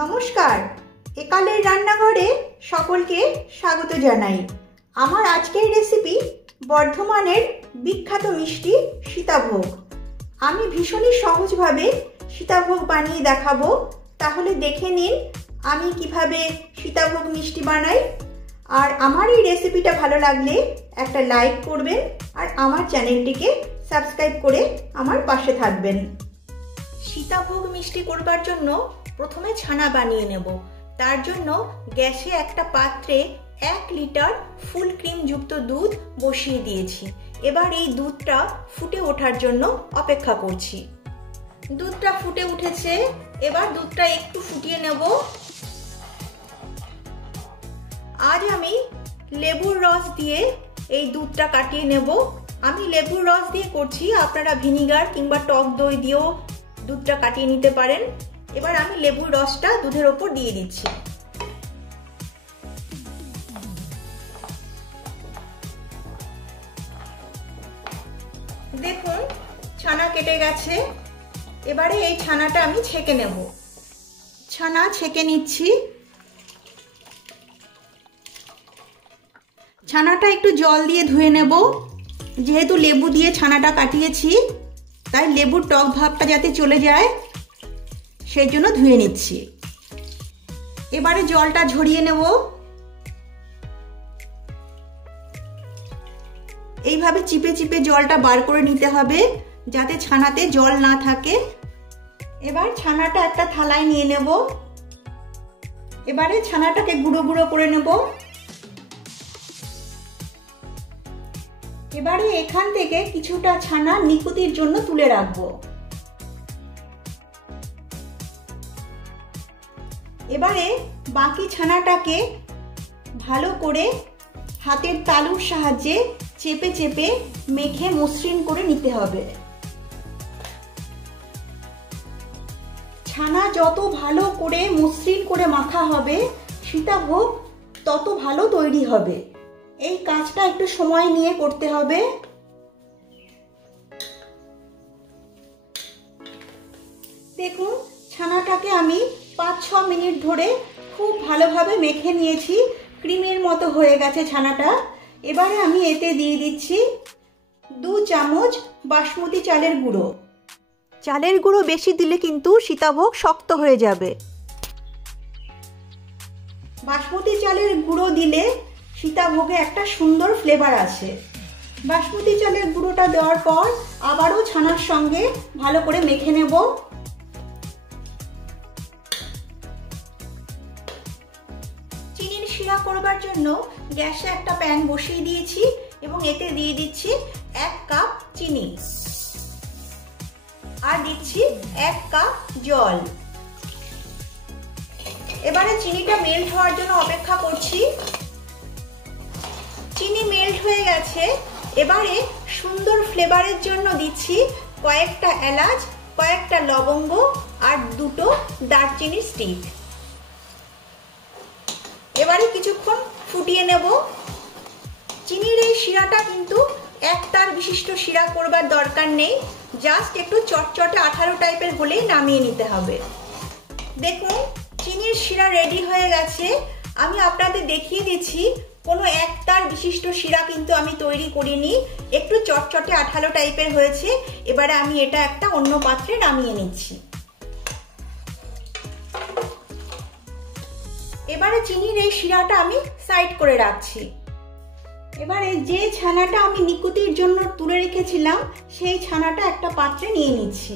নমস্কার, একালের রান্নাঘরে সকলকে স্বাগত জানাই। আমার আজকের রেসিপি বর্ধমানের বিখ্যাত মিষ্টি সীতাভোগ। আমি ভীষণই সহজভাবে সীতাভোগ বানিয়ে দেখাবো। তাহলে দেখে নিন আমি কিভাবে সীতাভোগ মিষ্টি বানাই। আর আমার এই রেসিপিটা ভালো লাগলে একটা লাইক করবেন আর আমার চ্যানেলটিকে সাবস্ক্রাইব করে আমার পাশে থাকবেন। সীতাভোগ মিষ্টি করবার জন্য প্রথমে ছানা বানিয়ে নেব। তার জন্য গ্যাসে একটা পাত্রে 1 লিটার ফুল ক্রিম যুক্ত দুধ বসিয়ে দিয়েছি। এবার এই দুধটা ফুটে ওঠার জন্য অপেক্ষা করছি। দুধটা ফুটে উঠেছে, এবার দুধটা একটু ফুটিয়ে নেব। আজ আমি লেবুর রস দিয়ে এই দুধটা কাটিয়ে নেব। আমি লেবুর রস দিয়ে করছি, আপনারা ভিনিগার কিংবা টক দই দিয়েও দুধটা কাটিয়ে নিতে পারেন। এবার আমি লেবুর রসটা দুধের ওপর দিয়ে দিচ্ছি। দেখুন ছানা কেটে গেছে। এবারে এই ছানাটা আমি ছেঁকে নেব। ছানা ছেঁকে নিচ্ছি। ছানাটা একটু জল দিয়ে ধুয়ে নেব। যেহেতু লেবু দিয়ে ছানাটা কাটিয়েছি, তাই লেবুর টক ভাবটা যাতে চলে যায় সেই জন্য ধুয়ে নিচ্ছি। এবারে জলটা ঝরিয়ে নেব। এইভাবে চিপে চিপে জলটা বার করে নিতে হবে যাতে ছানাতে জল না থাকে। এবার ছানাটা একটা থালায় নিয়ে নেব। এবারে ছানাটাকে গুঁড়ো গুঁড়ো করে নেব। এবারে এখান থেকে কিছুটা ছানা নিকুতির জন্য তুলে রাখবো। এবারে বাকি ছানাটাকে ভালো করে হাতের তালুর সাহায্যে চেপে চেপে মেখে মসৃণ করে নিতে হবে। ছানা যত ভালো করে মসৃণ করে মাখা হবে, সীতাভোগ তত ভালো তৈরি হবে। এই কাজটা একটু সময় নিয়ে করতে হবে। দেখুন ছানাটাকে আমি 5-6 মিনিট ধরে খুব ভালোভাবে মেখে নিয়েছি। ক্রিমের মতো হয়ে গেছে ছানাটা। এবারে আমি এতে দিয়ে দিচ্ছি 2 চামচ বাসমতি চালের গুঁড়ো। চালের গুঁড়ো বেশি দিলে কিন্তু সীতাভোগ শক্ত হয়ে যাবে। বাসমতি চালের গুঁড়ো দিলে সীতাভোগে একটা সুন্দর ফ্লেভার আসে। বাসমতি চালের গুঁড়োটা দেওয়ার পর আবারও ছানার সঙ্গে ভালো করে মেখে নেব। চিনির শিরা করবার জন্য গ্যাসে একটা প্যান বসিয়ে দিয়েছি এবং এতে দিয়ে দিচ্ছি 1 কাপ চিনি আর দিচ্ছি 1 কাপ জল। এবারে চিনিটা মেল্ট হওয়ার জন্য অপেক্ষা করছি। চিনি মেল্ট হয়ে গেছে। এবারে সুন্দর ফ্লেভারের জন্য দিচ্ছি কয়েকটা এলাচ, কয়েকটা লবঙ্গ আর 2টো দারচিনির স্টিক। এবারে কিছুক্ষণ ফুটিয়ে নেব। চিনির এই শিরাটা কিন্তু একতার বিশিষ্ট শিরা করবার দরকার নেই, জাস্ট একটু চটচটে আঠালো টাইপের হলেই নামিয়ে নিতে হবে। দেখুন চিনির শিরা রেডি হয়ে গেছে। আমি আপনাদের দেখিয়ে দিচ্ছি কোনো একতার বিশিষ্ট শিরা কিন্তু আমি তৈরি করিনি, একটু চটচটে আঠালো টাইপের হয়েছে। এবারে আমি এটা একটা অন্য পাত্রে নামিয়ে নিচ্ছি। এবারে চিনির এই শিরাটা আমি সাইড করে রাখছি। এবারে যে ছানাটা আমি নিকুতির জন্য তুলে রেখেছিলাম সেই ছানাটা একটা পাত্রে নিয়ে নিচ্ছি।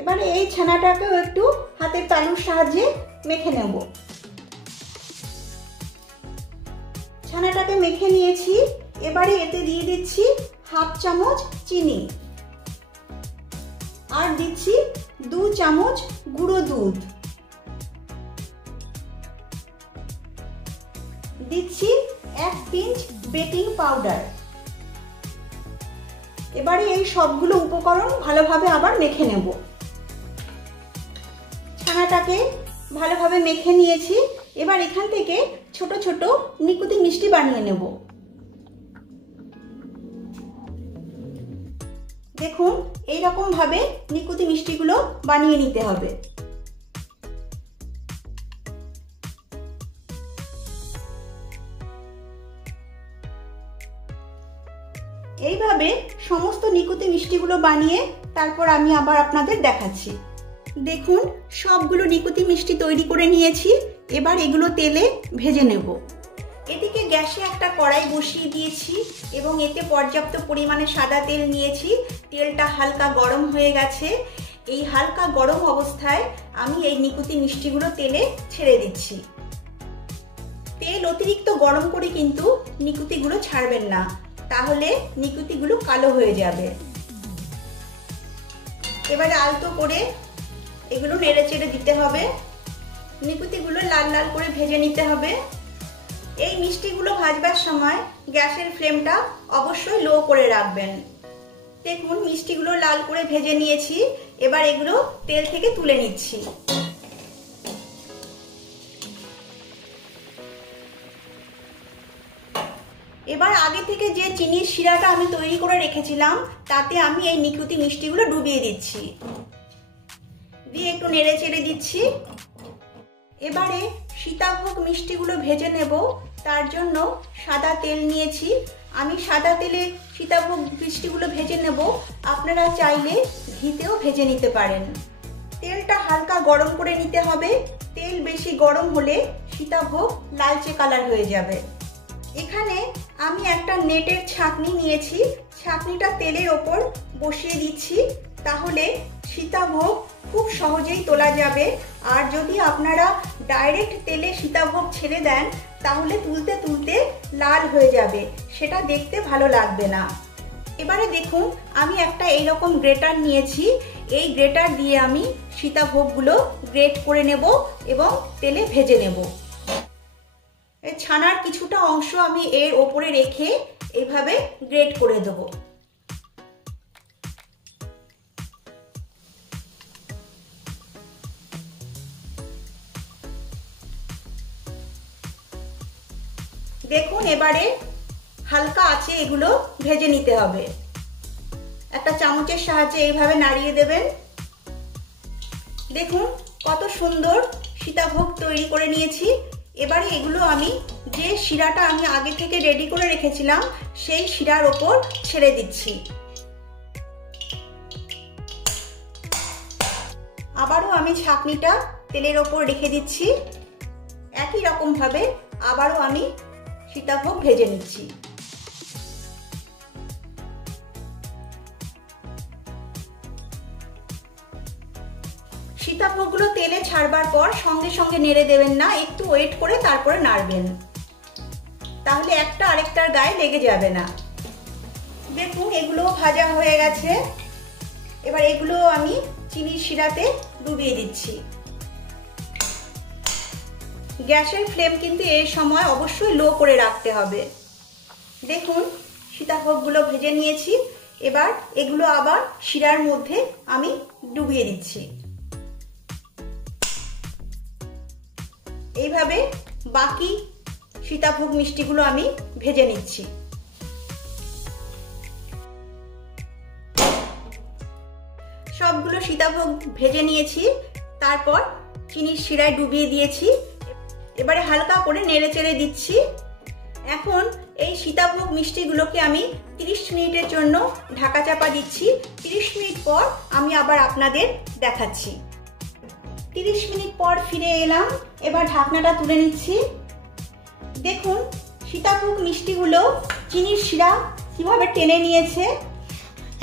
এবারে এই ছানাটাকেও একটু হাতের তালুর সাহায্যে মেখে নেব। ছানাটাকে মেখে নিয়েছি। এবারে এতে দিয়ে দিচ্ছি 1/2 চামচ চিনি আর দিচ্ছি 2 চামচ গুঁড়ো দুধ, দিচ্ছি 1 পিঞ্চ বেকিং পাউডার। এবারে এই সবগুলো উপকরণ ভালোভাবে আবার মেখে নেব। ছানাটাকে ভালোভাবে মেখে নিয়েছি। এবার এখান থেকে ছোট ছোট নিকুতি মিষ্টি বানিয়ে নেব। দেখুন এইরকম ভাবে নিকুতি মিষ্টিগুলো বানিয়ে নিতে হবে। এইভাবে সমস্ত নিকুতি মিষ্টিগুলো বানিয়ে তারপর আমি আবার আপনাদের দেখাচ্ছি। দেখুন সবগুলো নিকুতি মিষ্টি তৈরি করে নিয়েছি। এবার এগুলো তেলে ভেজে নেব। এদিকে গ্যাসে একটা কড়াই বসিয়ে দিয়েছি এবং এতে পর্যাপ্ত পরিমাণে সাদা তেল নিয়েছি। তেলটা হালকা গরম হয়ে গেছে। এই হালকা গরম অবস্থায় আমি এই নিকুতি মিষ্টিগুলো তেলে ছেড়ে দিচ্ছি। তেল অতিরিক্ত গরম করে কিন্তু নিকুতিগুলো ছাড়বেন না, তাহলে নিকুতিগুলো কালো হয়ে যাবে। এবারে আলতো করে এগুলো নেড়ে চেড়ে দিতে হবে। নিকুতিগুলো লাল লাল করে ভেজে নিতে হবে। এই মিষ্টিগুলো ভাজবার সময় গ্যাসের ফ্লেমটা অবশ্যই লো করে রাখবেন। দেখুন মিষ্টিগুলো লাল করে ভেজে নিয়েছি। এবার এগুলো তেল থেকে তুলে নিচ্ছি। এবার আগে থেকে যে চিনির শিরাটা আমি তৈরি করে রেখেছিলাম তাতে আমি এই নিকুতি মিষ্টিগুলো ডুবিয়ে দিচ্ছি, দিয়ে একটু নেড়ে চেড়ে দিচ্ছি। এবারে সীতাভোগ মিষ্টিগুলো ভেজে নেব। তার জন্য সাদা তেল নিয়েছি। আমি সাদা তেলে সীতাভোগ মিষ্টিগুলো ভেজে নেব। আপনারা চাইলে ঘিতেও ভেজে নিতে পারেন। তেলটা হালকা গরম করে নিতে হবে। তেল বেশি গরম হলে সীতাভোগ লালচে কালার হয়ে যাবে। এখানে আমি একটা নেটের ছাঁকনি নিয়েছি। ছাঁকনিটা তেলের ওপর বসিয়ে দিচ্ছি, তাহলে সীতাভোগ খুব সহজেই তোলা যাবে। আর যদি আপনারা ডাইরেক্ট তেলে সীতাভোগ ছেড়ে দেন তাহলে তুলতে তুলতে লাল হয়ে যাবে, সেটা দেখতে ভালো লাগবে না। এবারে দেখুন আমি একটা এইরকম গ্রেটার নিয়েছি। এই গ্রেটার দিয়ে আমি সীতাভোগগুলো গ্রেট করে নেব এবং তেলে ভেজে নেব। এই ছানার কিছুটা অংশ আমি এর ওপরে রেখে এইভাবে গ্রেট করে দেব। দেখুন এবারে হালকা আছে এগুলো ভেজে নিতে হবে। একটা চামচের সাহায্যে এইভাবে নাড়িয়ে দেবেন। দেখুন কত সুন্দর সীতাভোগ তৈরি করে নিয়েছি। এবারে এগুলো আমি যে শিরাটা আমি আগে থেকে রেডি করে রেখেছিলাম সেই শিরার ওপর ছেড়ে দিচ্ছি। আবারও আমি ছাঁকনিটা তেলের ওপর রেখে দিচ্ছি। একই রকম ভাবে আবারও আমি সীতাভোগ ভেজে নিচ্ছি। সীতাভোগগুলো তেলে ছাড়বার পর সঙ্গে সঙ্গে নেড়ে দেবেন না, একটু ওয়েট করে তারপরে নাড়বেন, তাহলে একটা আরেকটার গায়ে লেগে যাবে না। দেখুন এগুলো ভাজা হয়ে গেছে। এবার এগুলো আমি চিনির শিরাতে ডুবিয়ে দিচ্ছি। গ্যাসের ফ্লেম কিন্তু এই সময় অবশ্যই লো করে রাখতে হবে। দেখুন সীতাভোগগুলো ভেজে নিয়েছি। এবার এগুলো আবার শিরার মধ্যে আমি ডুবিয়ে দিচ্ছি। এইভাবে বাকি সীতাভোগ মিষ্টিগুলো আমি ভেজে নিচ্ছি। সবগুলো সীতাভোগ ভেজে নিয়েছি, তারপর চিনির শিরায় ডুবিয়ে দিয়েছি। এবারে হালকা করে নেড়ে চেড়ে দিচ্ছি। এখন এই সীতাভোগ মিষ্টিগুলোকে আমি 30 মিনিটের জন্য ঢাকা চাপা দিচ্ছি। 30 মিনিট পর আমি আবার আপনাদের দেখাচ্ছি। 30 মিনিট পর ফিরে এলাম। এবার ঢাকনাটা তুলে নিচ্ছি। দেখুন সীতাভোগ মিষ্টিগুলো চিনির শিরা কিভাবে টেনে নিয়েছে।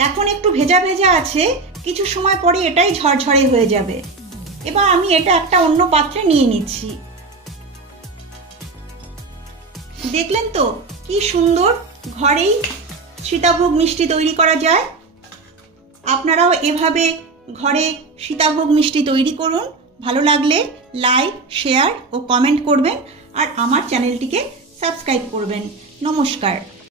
এখন একটু ভেজা ভেজা আছে, কিছু সময় পরে এটাই ঝরঝরে হয়ে যাবে। এবার আমি এটা একটা অন্য পাত্রে নিয়ে নিচ্ছি। দেখলেন তো কি সুন্দর ঘরেই সীতাভোগ মিষ্টি তৈরি করা যায়। আপনারাও এভাবে ঘরে সীতাভোগ মিষ্টি তৈরি করুন। ভালো লাগলে লাইক, শেয়ার ও কমেন্ট করবেন আর আমার চ্যানেলটিকে সাবস্ক্রাইব করবেন। নমস্কার।